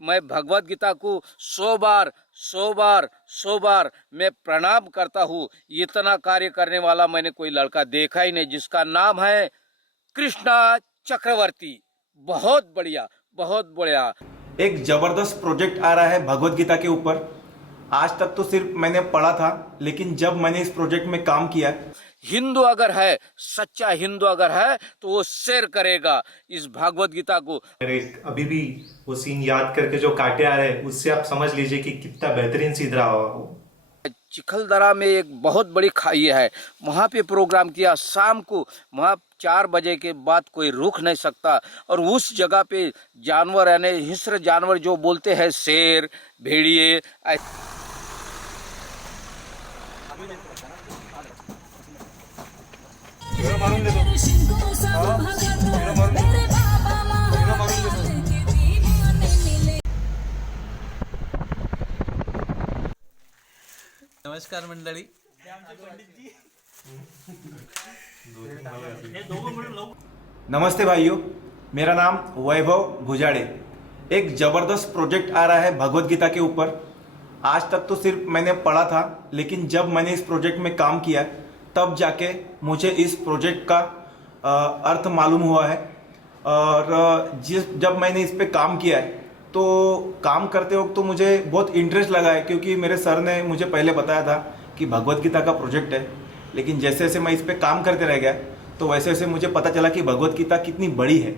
मैं भगवत गीता को 100 बार मैं प्रणाम करता हूँ। इतना कार्य करने वाला मैंने कोई लड़का देखा ही नहीं, जिसका नाम है कृष्णा चक्रवर्ती। बहुत बढ़िया, बहुत बढ़िया। एक जबरदस्त प्रोजेक्ट आ रहा है भगवत गीता के ऊपर। आज तक तो सिर्फ मैंने पढ़ा था, लेकिन जब मैंने इस प्रोजेक्ट में काम किया, हिंदू अगर है, सच्चा हिंदू अगर है, तो वो शेयर करेगा इस भागवत गीता को। मेरे अभी भी वो सीन याद करके जो कांटे आ रहे हैं, उससे आप समझ लीजिए कि कितना बेहतरीन सीन रहा होगा वो। चिखलदरा में एक बहुत बड़ी खाई है, वहाँ पे प्रोग्राम किया शाम को। वहाँ 4 बजे के बाद कोई रुक नहीं सकता। और उस जगह पे जानवर, यानी हिंस्र जानवर जो बोलते हैं, शेर, भेड़िए, नमस्कार मंडळी। नमस्ते भाइयों, मेरा नाम वैभव भुजाड़े। एक जबरदस्त प्रोजेक्ट आ रहा है भगवत गीता के ऊपर। आज तक तो सिर्फ मैंने पढ़ा था, लेकिन जब मैंने इस प्रोजेक्ट में काम किया, तब जाके मुझे इस प्रोजेक्ट का अर्थ मालूम हुआ है। और जब मैंने इस पे काम किया है, तो काम करते वक्त तो मुझे बहुत इंटरेस्ट लगा है, क्योंकि मेरे सर ने मुझे पहले बताया था कि भगवत गीता का प्रोजेक्ट है। लेकिन जैसे जैसे मैं इस पे काम करते रह गया, तो वैसे वैसे मुझे पता चला कि भगवत गीता कितनी बड़ी है।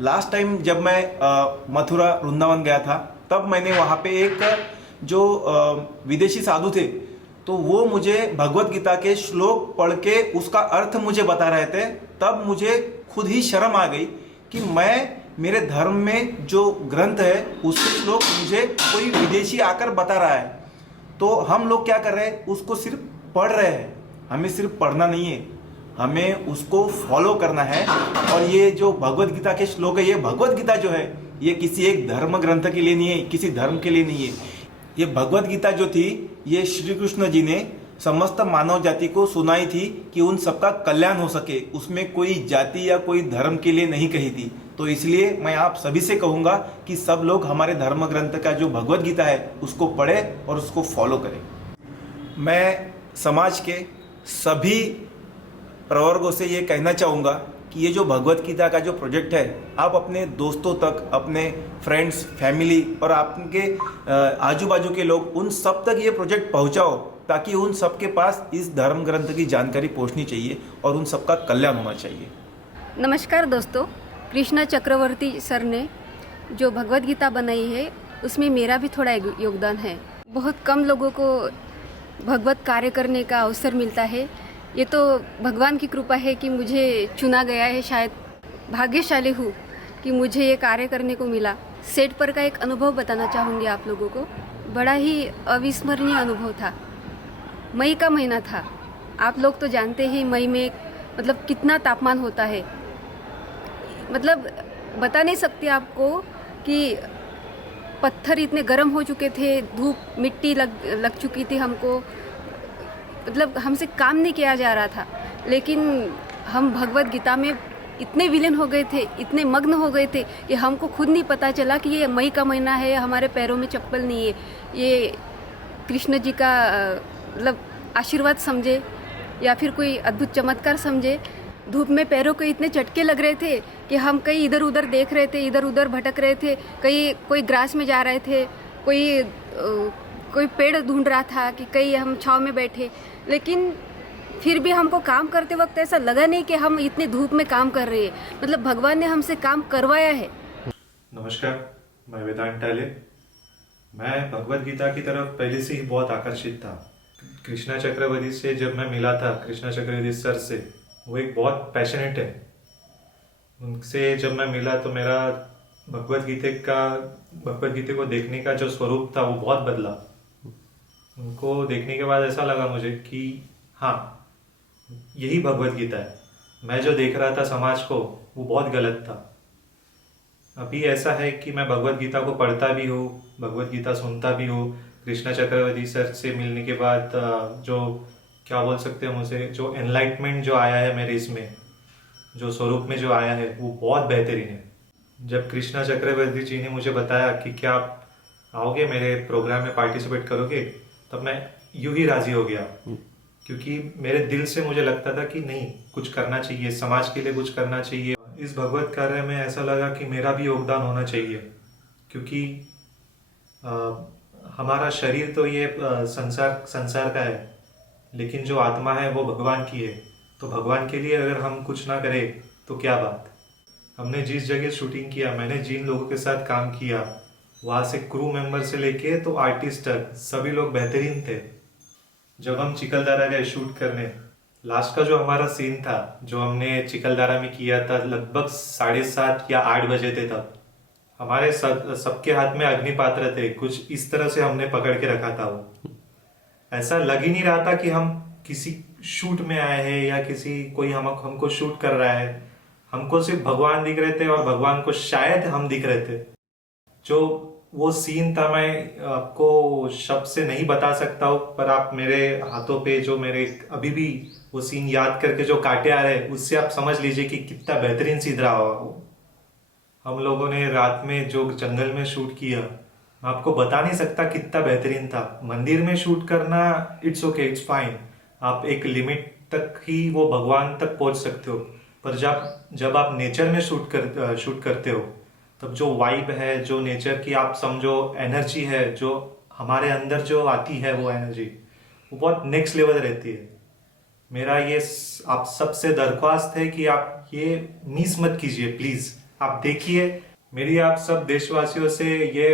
लास्ट टाइम जब मैं मथुरा वृंदावन गया था, तब मैंने वहाँ पे एक जो विदेशी साधु थे, तो वो मुझे भगवत गीता के श्लोक पढ़ के उसका अर्थ मुझे बता रहे थे। तब मुझे खुद ही शर्म आ गई कि मेरे धर्म में जो ग्रंथ है, उसके श्लोक मुझे कोई विदेशी आकर बता रहा है। तो हम लोग क्या कर रहे हैं, उसको सिर्फ पढ़ रहे हैं। हमें सिर्फ पढ़ना नहीं है, हमें उसको फॉलो करना है। और ये जो भगवत गीता के श्लोक है, ये भगवत गीता जो है, ये किसी एक धर्म ग्रंथ के लिए नहीं है, किसी धर्म के लिए नहीं है। ये भगवत गीता जो थी, ये श्री कृष्ण जी ने समस्त मानव जाति को सुनाई थी कि उन सबका कल्याण हो सके। उसमें कोई जाति या कोई धर्म के लिए नहीं कही थी। तो इसलिए मैं आप सभी से कहूंगा कि सब लोग हमारे धर्म ग्रंथ का जो भगवत गीता है, उसको पढ़ें और उसको फॉलो करें। मैं समाज के सभी प्रवर्गों से ये कहना चाहूँगा कि ये जो भगवत गीता का जो प्रोजेक्ट है, आप अपने दोस्तों तक, अपने फ्रेंड्स, फैमिली और आपके आजू बाजू के लोग, उन सब तक ये प्रोजेक्ट पहुँचाओ, ताकि उन सब के पास इस धर्म ग्रंथ की जानकारी पहुँचनी चाहिए और उन सबका कल्याण होना चाहिए। नमस्कार दोस्तों, कृष्णा चक्रवर्ती सर ने जो भगवत गीता बनाई है, उसमें मेरा भी थोड़ा योगदान है। बहुत कम लोगों को भगवत कार्य करने का अवसर मिलता है। ये तो भगवान की कृपा है कि मुझे चुना गया है। शायद भाग्यशाली हूँ कि मुझे ये कार्य करने को मिला। सेट पर का एक अनुभव बताना चाहूँगी आप लोगों को। बड़ा ही अविस्मरणीय अनुभव था। मई का महीना था। आप लोग तो जानते ही मई में मतलब कितना तापमान होता है। मतलब बता नहीं सकती आपको कि पत्थर इतने गर्म हो चुके थे, धूप, मिट्टी लग चुकी थी हमको। मतलब हमसे काम नहीं किया जा रहा था। लेकिन हम भगवत गीता में इतने विलीन हो गए थे, इतने मग्न हो गए थे कि हमको खुद नहीं पता चला कि ये मई का महीना है, हमारे पैरों में चप्पल नहीं है। ये कृष्ण जी का मतलब आशीर्वाद समझे या फिर कोई अद्भुत चमत्कार समझे। धूप में पैरों को इतने चटके लग रहे थे कि हम कहीं इधर उधर देख रहे थे, इधर उधर भटक रहे थे। कहीं कोई ग्रास में जा रहे थे, कोई पेड़ ढूंढ रहा था कि कहीं हम छांव में बैठे। लेकिन फिर भी हमको काम करते वक्त ऐसा लगा नहीं कि हम इतने धूप में काम कर रहे हैं। मतलब भगवान ने हमसे काम करवाया है। नमस्कार, मैं वेदांत टाले। मैं भगवत गीता की तरफ पहले से ही बहुत आकर्षित था। कृष्णा चक्रवर्ती से जब मैं मिला था, कृष्णा चक्रवर्ती सर से, वो एक बहुत पैशनेट है। उनसे जब मैं मिला तो मेरा भगवत गीता को देखने का जो स्वरूप था, वो बहुत बदला। उनको देखने के बाद ऐसा लगा मुझे कि हाँ, यही भगवत गीता है। मैं जो देख रहा था समाज को, वो बहुत गलत था। अभी ऐसा है कि मैं भगवत गीता को पढ़ता भी हूँ, भगवत गीता सुनता भी हूँ। कृष्णा चक्रवर्ती सर से मिलने के बाद जो क्या बोल सकते हैं मुझे, जो एनलाइटमेंट जो आया है मेरे इसमें, जो स्वरूप में जो आया है, वो बहुत बेहतरीन है। जब कृष्णा चक्रवर्ती जी ने मुझे बताया कि क्या आप आओगे मेरे प्रोग्राम में पार्टिसिपेट करोगे, तब मैं यूं ही राजी हो गया, क्योंकि मेरे दिल से मुझे लगता था कि नहीं, कुछ करना चाहिए, समाज के लिए कुछ करना चाहिए। इस भगवत कार्य में ऐसा लगा कि मेरा भी योगदान होना चाहिए, क्योंकि हमारा शरीर तो ये संसार का है, लेकिन जो आत्मा है वो भगवान की है। तो भगवान के लिए अगर हम कुछ ना करें तो क्या बात। हमने जिस जगह शूटिंग किया, मैंने जिन लोगों के साथ काम किया, वहाँ से क्रू मेंबर से लेके तो आर्टिस्ट तक सभी लोग बेहतरीन थे। जब हम चिखलदरा गए शूट करने, लास्ट का जो हमारा सीन था जो हमने चिखलदरा में किया था, लगभग 7:30 या 8 बजे थे। तब हमारे सबके हाथ में अग्निपात्र थे, कुछ इस तरह से हमने पकड़ के रखा था। वो ऐसा लग ही नहीं रहा था कि हम किसी शूट में आए हैं या किसी कोई हमको शूट कर रहा है। हमको सिर्फ भगवान दिख रहे थे और भगवान को शायद हम दिख रहे थे। जो वो सीन था, मैं आपको शब्द से नहीं बता सकता हूँ, पर आप मेरे हाथों पे जो मेरे अभी भी वो सीन याद करके जो कांटे आ रहे हैं, उससे आप समझ लीजिए कि कितना बेहतरीन सीन रहा होगा वो। हम लोगों ने रात में जो जंगल में शूट किया, मैं आपको बता नहीं सकता कितना बेहतरीन था। मंदिर में शूट करना इट्स ओके, इट्स फाइन, आप एक लिमिट तक ही वो भगवान तक पहुंच सकते हो। पर जब आप नेचर में शूट करते हो, तब जो वाइब है, जो नेचर की आप समझो एनर्जी है, जो हमारे अंदर जो आती है, वो एनर्जी वो बहुत नेक्स्ट लेवल रहती है। मेरा ये आप सबसे दरख्वास्त है कि आप ये मिस मत कीजिए प्लीज। आप देखिए, मेरी आप सब देशवासियों से ये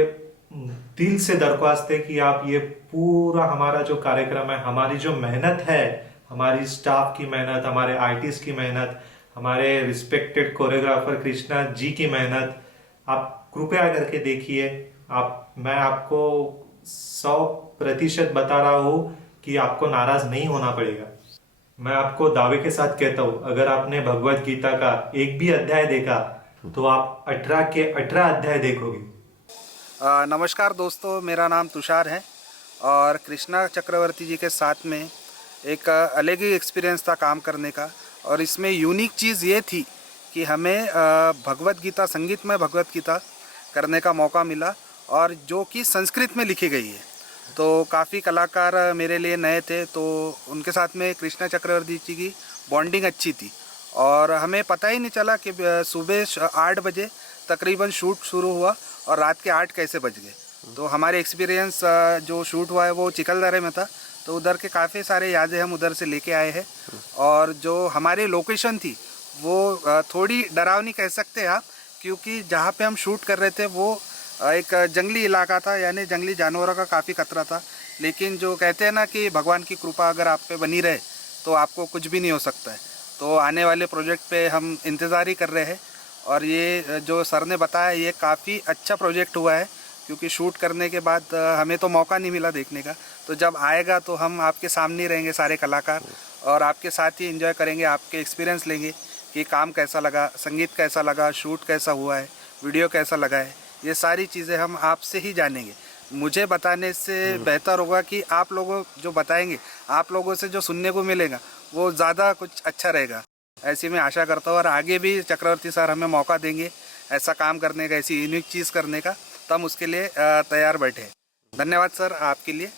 दिल से दरख्वास्त है कि आप ये पूरा हमारा जो कार्यक्रम है, हमारी जो मेहनत है, हमारी स्टाफ की मेहनत, हमारे आर्टिस्ट की मेहनत, हमारे रिस्पेक्टेड कोरियोग्राफर कृष्णा जी की मेहनत, आप कृपया करके देखिए। मैं आपको 100% बता रहा हूँ कि आपको नाराज नहीं होना पड़ेगा। मैं आपको दावे के साथ कहता हूँ, अगर आपने भगवत गीता का एक भी अध्याय देखा तो आप 18 के 18 अध्याय देखोगे। नमस्कार दोस्तों, मेरा नाम तुषार है और कृष्णा चक्रवर्ती जी के साथ में एक अलग ही एक्सपीरियंस था काम करने का। और इसमें यूनिक चीज़ ये थी कि हमें भगवत गीता, संगीतमय भगवत गीता करने का मौका मिला, और जो कि संस्कृत में लिखी गई है। तो काफ़ी कलाकार मेरे लिए नए थे, तो उनके साथ में कृष्णा चक्रवर्ती जी की बॉन्डिंग अच्छी थी। और हमें पता ही नहीं चला कि सुबह 8 बजे तकरीबन शूट शुरू हुआ और रात के 8 कैसे बज गए। तो हमारे एक्सपीरियंस जो शूट हुआ है वो चिखलदरे में था, तो उधर के काफ़ी सारे यादें हम उधर से लेके आए हैं। और जो हमारी लोकेशन थी वो थोड़ी डरावनी कह सकते हैं आप, क्योंकि जहाँ पे हम शूट कर रहे थे वो एक जंगली इलाका था, यानी जंगली जानवरों का काफ़ी खतरा था। लेकिन जो कहते हैं ना कि भगवान की कृपा अगर आप पे बनी रहे तो आपको कुछ भी नहीं हो सकता है। तो आने वाले प्रोजेक्ट पे हम इंतज़ार ही कर रहे हैं। और ये जो सर ने बताया, ये काफ़ी अच्छा प्रोजेक्ट हुआ है, क्योंकि शूट करने के बाद हमें तो मौका नहीं मिला देखने का। तो जब आएगा तो हम आपके सामने ही रहेंगे सारे कलाकार, और आपके साथ ही एंजॉय करेंगे, आपके एक्सपीरियंस लेंगे कि काम कैसा लगा, संगीत कैसा लगा, शूट कैसा हुआ है, वीडियो कैसा लगा है। ये सारी चीज़ें हम आपसे ही जानेंगे। मुझे बताने से बेहतर होगा कि आप लोगों जो बताएंगे, आप लोगों से जो सुनने को मिलेगा वो ज़्यादा कुछ अच्छा रहेगा, ऐसी मैं आशा करता हूँ। और आगे भी चक्रवर्ती सर हमें मौका देंगे ऐसा काम करने का, ऐसी यूनिक चीज़ करने का, तो हम उसके लिए तैयार बैठे हैं। धन्यवाद सर, आपके लिए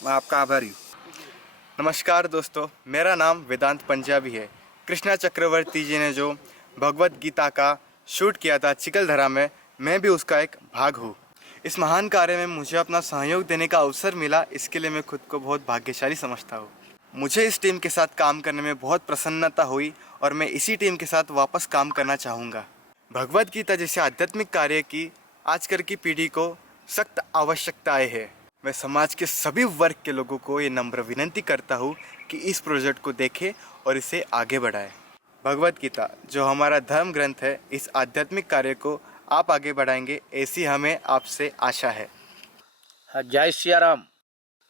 मैं आपका आभारी हूँ। नमस्कार दोस्तों, मेरा नाम वेदांत पंजाबी है। कृष्णा चक्रवर्ती जी ने जो भगवत गीता का शूट किया था चिखलदरा में, मैं भी उसका एक भाग हूँ। इस महान कार्य में मुझे अपना सहयोग देने का अवसर मिला, इसके लिए मैं खुद को बहुत भाग्यशाली समझता हूँ। मुझे इस टीम के साथ काम करने में बहुत प्रसन्नता हुई और मैं इसी टीम के साथ वापस काम करना चाहूँगा। भगवत गीता जैसे आध्यात्मिक कार्य की आजकल की पीढ़ी को सख्त आवश्यकताएं है। मैं समाज के सभी वर्ग के लोगों को ये नम्र विनंती करता हूँ कि इस प्रोजेक्ट को देखें और इसे आगे बढ़ाएं। भगवत गीता जो हमारा धर्म ग्रंथ है, इस आध्यात्मिक कार्य को आप आगे बढ़ाएंगे, ऐसी हमें आपसे आशा है। जय सिया राम।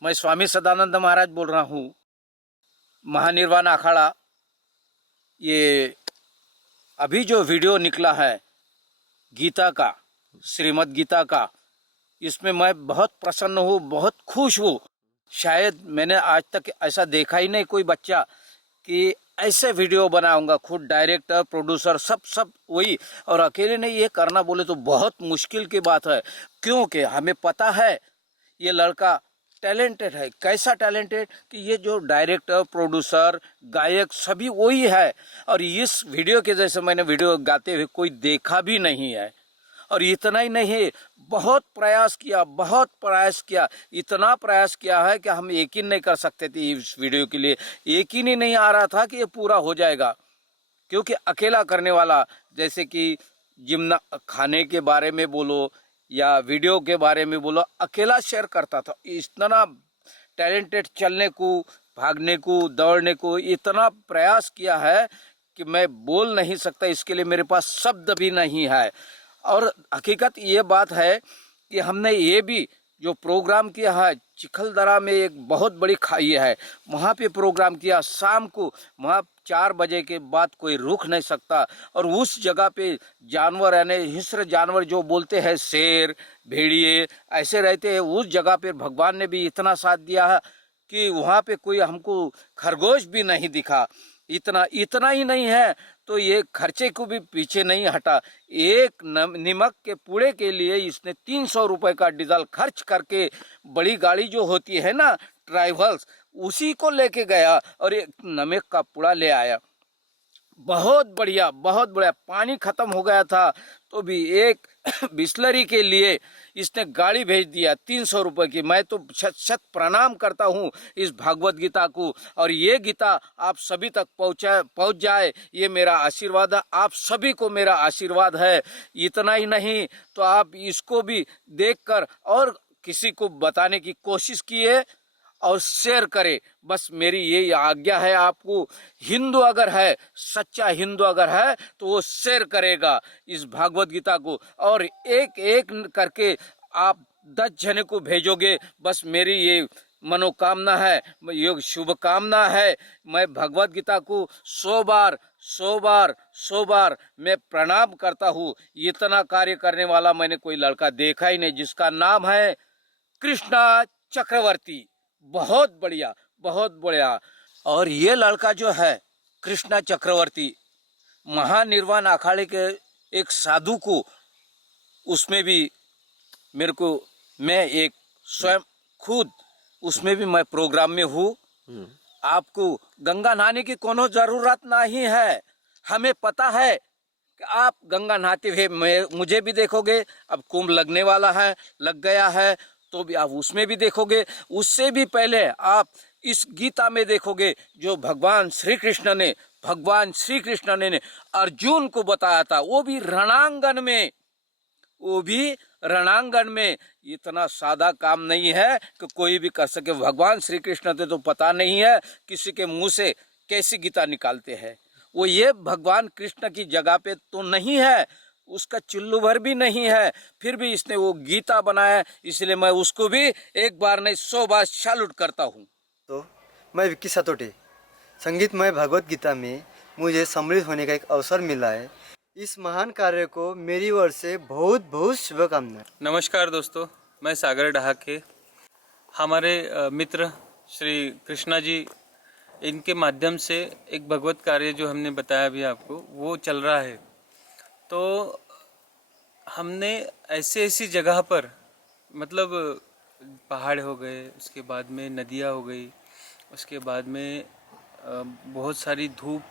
मैं स्वामी सदानंद महाराज बोल रहा हूँ। महानिर्वाण अखाड़ा, ये अभी जो वीडियो निकला है गीता का, श्रीमद् गीता का, इसमें मैं बहुत प्रसन्न हूँ, बहुत खुश हूँ। शायद मैंने आज तक ऐसा देखा ही नहीं कोई बच्चा कि ऐसे वीडियो बनाऊंगा, खुद डायरेक्टर प्रोड्यूसर सब वही। और अकेले नहीं ये करना बोले तो बहुत मुश्किल की बात है, क्योंकि हमें पता है ये लड़का टैलेंटेड है। कैसा टैलेंटेड कि ये जो डायरेक्टर प्रोड्यूसर गायक सभी वही है। और इस वीडियो के जैसे मैंने वीडियो गाते हुए कोई देखा भी नहीं है। और इतना ही नहीं, बहुत प्रयास किया, इतना प्रयास किया है कि हम यकीन नहीं कर सकते थे इस वीडियो के लिए। यकीन ही नहीं आ रहा था कि ये पूरा हो जाएगा, क्योंकि अकेला करने वाला, जैसे कि जिम्ना खाने के बारे में बोलो या वीडियो के बारे में बोलो, अकेला शेयर करता था। इतना टैलेंटेड, चलने को, भागने को, दौड़ने को इतना प्रयास किया है कि मैं बोल नहीं सकता। इसके लिए मेरे पास शब्द भी नहीं है। और हकीकत ये बात है कि हमने ये भी जो प्रोग्राम किया है, चिखलदरा में एक बहुत बड़ी खाई है, वहाँ पे प्रोग्राम किया शाम को। वहाँ 4 बजे के बाद कोई रुक नहीं सकता। और उस जगह पे जानवर, यानी हिंस्र जानवर जो बोलते हैं, शेर, भेड़िए ऐसे रहते हैं। उस जगह पे भगवान ने भी इतना साथ दिया है कि वहाँ पे कोई हमको खरगोश भी नहीं दिखा। इतना ही नहीं है तो ये खर्चे को भी पीछे नहीं हटा। एक नमक के पूड़े के लिए इसने 300 रुपए का डीजल खर्च करके, बड़ी गाड़ी जो होती है ना ट्राइवल्स, उसी को लेके गया और एक नमक का पूड़ा ले आया। बहुत बढ़िया, बहुत बढ़िया। पानी खत्म हो गया था तो भी एक बिस्लरी के लिए इसने गाड़ी भेज दिया 300 रुपए की। मैं तो शत प्रणाम करता हूँ इस भागवत गीता को। और ये गीता आप सभी तक पहुँच जाए, ये मेरा आशीर्वाद है। आप सभी को मेरा आशीर्वाद है। इतना ही नहीं तो आप इसको भी देखकर और किसी को बताने की कोशिश कीजिए और शेयर करें। बस मेरी ये आज्ञा है आपको। हिंदू अगर है, सच्चा हिंदू अगर है तो वो शेयर करेगा इस भागवत गीता को, और एक एक करके आप 10 जने को भेजोगे। बस मेरी ये मनोकामना है, ये शुभकामना है। मैं भगवत गीता को 100 बार मैं प्रणाम करता हूँ। इतना कार्य करने वाला मैंने कोई लड़का देखा ही नहीं, जिसका नाम है कृष्णा चक्रवर्ती। बहुत बढ़िया, बहुत बढ़िया। और ये लड़का जो है कृष्णा चक्रवर्ती, महानिर्वाण अखाड़े के एक साधु को, उसमें भी मेरे को, मैं एक स्वयं खुद उसमें भी मैं प्रोग्राम में हूँ। आपको गंगा नहाने की कोनो जरूरत नहीं है। हमें पता है कि आप गंगा नहाते हुए मुझे भी देखोगे। अब कुंभ लगने वाला है, लग गया है, तो भी आप उसमें भी देखोगे। उससे भी पहले आप इस गीता में देखोगे जो भगवान श्री कृष्ण ने अर्जुन को बताया था, वो भी रणांगन में। इतना सादा काम नहीं है कि कोई भी कर सके। भगवान श्री कृष्ण से तो पता नहीं है किसी के मुंह से कैसी गीता निकालते हैं। वो ये भगवान कृष्ण की जगह पे तो नहीं है, उसका चिल्लू भर भी नहीं है, फिर भी इसने वो गीता बनाया। इसलिए मैं उसको भी एक बार नहीं 100 बार सैल्यूट करता हूँ। तो मैं विक्की सतोटे, संगीतमय भगवत गीता में मुझे सम्मिलित होने का एक अवसर मिला है। इस महान कार्य को मेरी ओर से बहुत बहुत शुभकामनाएं। नमस्कार दोस्तों, मैं सागर डहाके। हमारे मित्र श्री कृष्णा जी, इनके माध्यम से एक भगवत कार्य जो हमने बताया अभी आपको, वो चल रहा है। तो हमने ऐसी जगह पर, मतलब पहाड़ हो गए, उसके बाद में नदियाँ हो गई, उसके बाद में बहुत सारी धूप,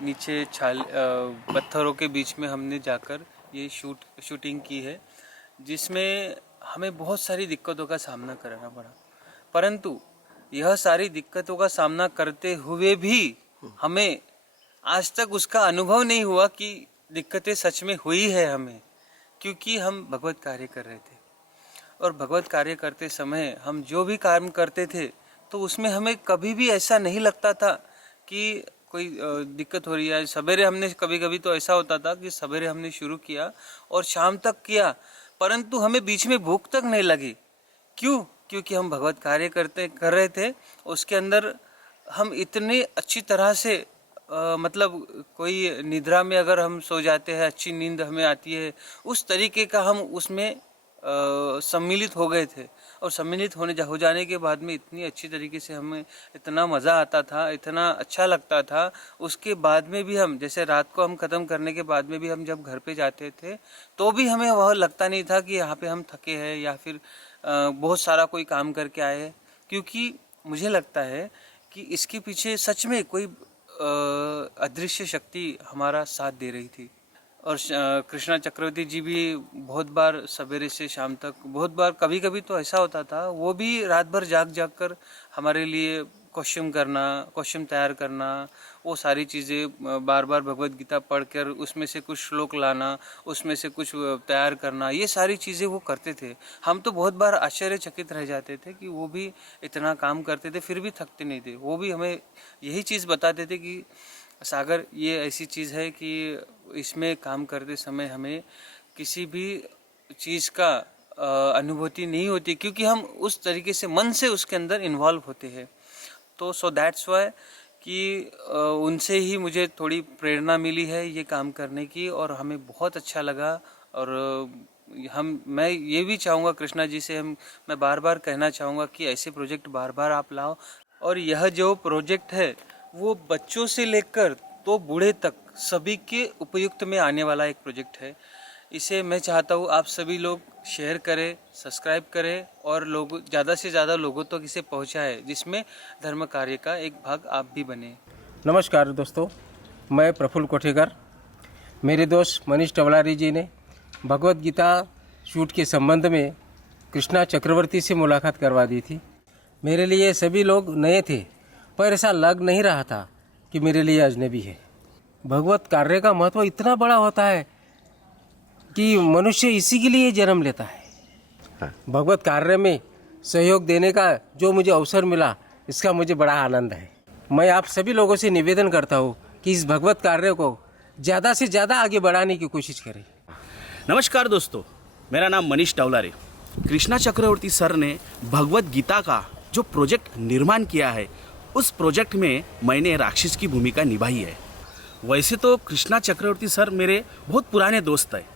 नीचे पत्थरों के बीच में हमने जाकर ये शूटिंग की है, जिसमें हमें बहुत सारी दिक्कतों का सामना करना पड़ा। परंतु यह सारी दिक्कतों का सामना करते हुए भी हमें आज तक उसका अनुभव नहीं हुआ कि दिक्कतें सच में हुई है हमें, क्योंकि हम भगवत कार्य कर रहे थे। और भगवत कार्य करते समय हम जो भी काम करते थे तो उसमें हमें कभी भी ऐसा नहीं लगता था कि कोई दिक्कत हो रही है। सवेरे हमने कभी तो ऐसा होता था कि सवेरे हमने शुरू किया और शाम तक किया, परंतु हमें बीच में भूख तक नहीं लगी। क्यों? क्योंकि हम भगवत कार्य कर रहे थे। उसके अंदर हम इतने अच्छी तरह से मतलब कोई निद्रा में अगर हम सो जाते हैं, अच्छी नींद हमें आती है, उस तरीके का हम उसमें सम्मिलित हो गए थे, और सम्मिलित हो जाने के बाद में इतनी अच्छी तरीके से हमें इतना मज़ा आता था, इतना अच्छा लगता था। उसके बाद में भी हम जैसे रात को हम ख़त्म करने के बाद में भी हम जब घर पे जाते थे तो भी हमें वह लगता नहीं था कि यहाँ पे हम थके हैं या फिर बहुत सारा कोई काम करके आए हैं, क्योंकि मुझे लगता है कि इसके पीछे सच में कोई अदृश्य शक्ति हमारा साथ दे रही थी। और कृष्णा चक्रवर्ती जी भी बहुत बार सवेरे से शाम तक, बहुत बार कभी कभी तो ऐसा होता था वो भी रात भर जाग कर हमारे लिए कॉस्ट्यूम तैयार करना, वो सारी चीज़ें बार बार भगवत गीता पढ़कर उसमें से कुछ श्लोक लाना, उसमें से कुछ तैयार करना, ये सारी चीज़ें वो करते थे। हम तो बहुत बार आश्चर्यचकित रह जाते थे कि वो भी इतना काम करते थे फिर भी थकते नहीं थे। वो भी हमें यही चीज़ बताते थे कि सागर ये ऐसी चीज़ है कि इसमें काम करते समय हमें किसी भी चीज़ का अनुभूति नहीं होती, क्योंकि हम उस तरीके से मन से उसके अंदर इन्वॉल्व होते हैं। तो सो दैट्स वाई कि उनसे ही मुझे थोड़ी प्रेरणा मिली है ये काम करने की, और हमें बहुत अच्छा लगा। और मैं ये भी चाहूँगा कृष्णा जी से, मैं बार बार कहना चाहूँगा कि ऐसे प्रोजेक्ट बार बार आप लाओ। और यह जो प्रोजेक्ट है वो बच्चों से लेकर तो बूढ़े तक सभी के उपयुक्त में आने वाला एक प्रोजेक्ट है। इसे मैं चाहता हूँ आप सभी लोग शेयर करें, सब्सक्राइब करें और लोग ज़्यादा से ज़्यादा लोगों तक इसे पहुँचाएं, जिसमें धर्म कार्य का एक भाग आप भी बने। नमस्कार दोस्तों, मैं प्रफुल्ल कोठेकर। मेरे दोस्त मनीष टवलारी जी ने भगवत गीता शूट के संबंध में कृष्णा चक्रवर्ती से मुलाकात करवा दी थी। मेरे लिए सभी लोग नए थे, पर ऐसा लग नहीं रहा था कि मेरे लिए अजनबी है। भगवत कार्य का महत्व इतना बड़ा होता है कि मनुष्य इसी के लिए जन्म लेता है। भगवत कार्य में सहयोग देने का जो मुझे अवसर मिला, इसका मुझे बड़ा आनंद है। मैं आप सभी लोगों से निवेदन करता हूँ कि इस भगवत कार्य को ज़्यादा से ज़्यादा आगे बढ़ाने की कोशिश करें। नमस्कार दोस्तों, मेरा नाम मनीष टवलारे। कृष्णा चक्रवर्ती सर ने भगवत गीता का जो प्रोजेक्ट निर्माण किया है, उस प्रोजेक्ट में मैंने राक्षस की भूमिका निभाई है। वैसे तो कृष्णा चक्रवर्ती सर मेरे बहुत पुराने दोस्त हैं,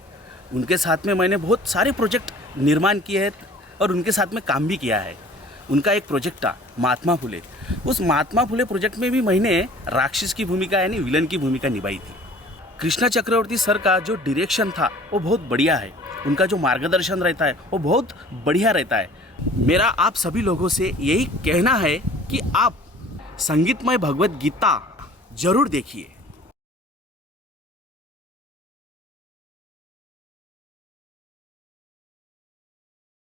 उनके साथ में मैंने बहुत सारे प्रोजेक्ट निर्माण किए हैं और उनके साथ में काम भी किया है। उनका एक प्रोजेक्ट था महात्मा फुले, उस महात्मा फुले प्रोजेक्ट में भी मैंने राक्षस की भूमिका यानी विलन की भूमिका निभाई थी। कृष्णा चक्रवर्ती सर का जो डायरेक्शन था वो बहुत बढ़िया है, उनका जो मार्गदर्शन रहता है वो बहुत बढ़िया रहता है। मेरा आप सभी लोगों से यही कहना है कि आप संगीतमय भगवत गीता जरूर देखिए।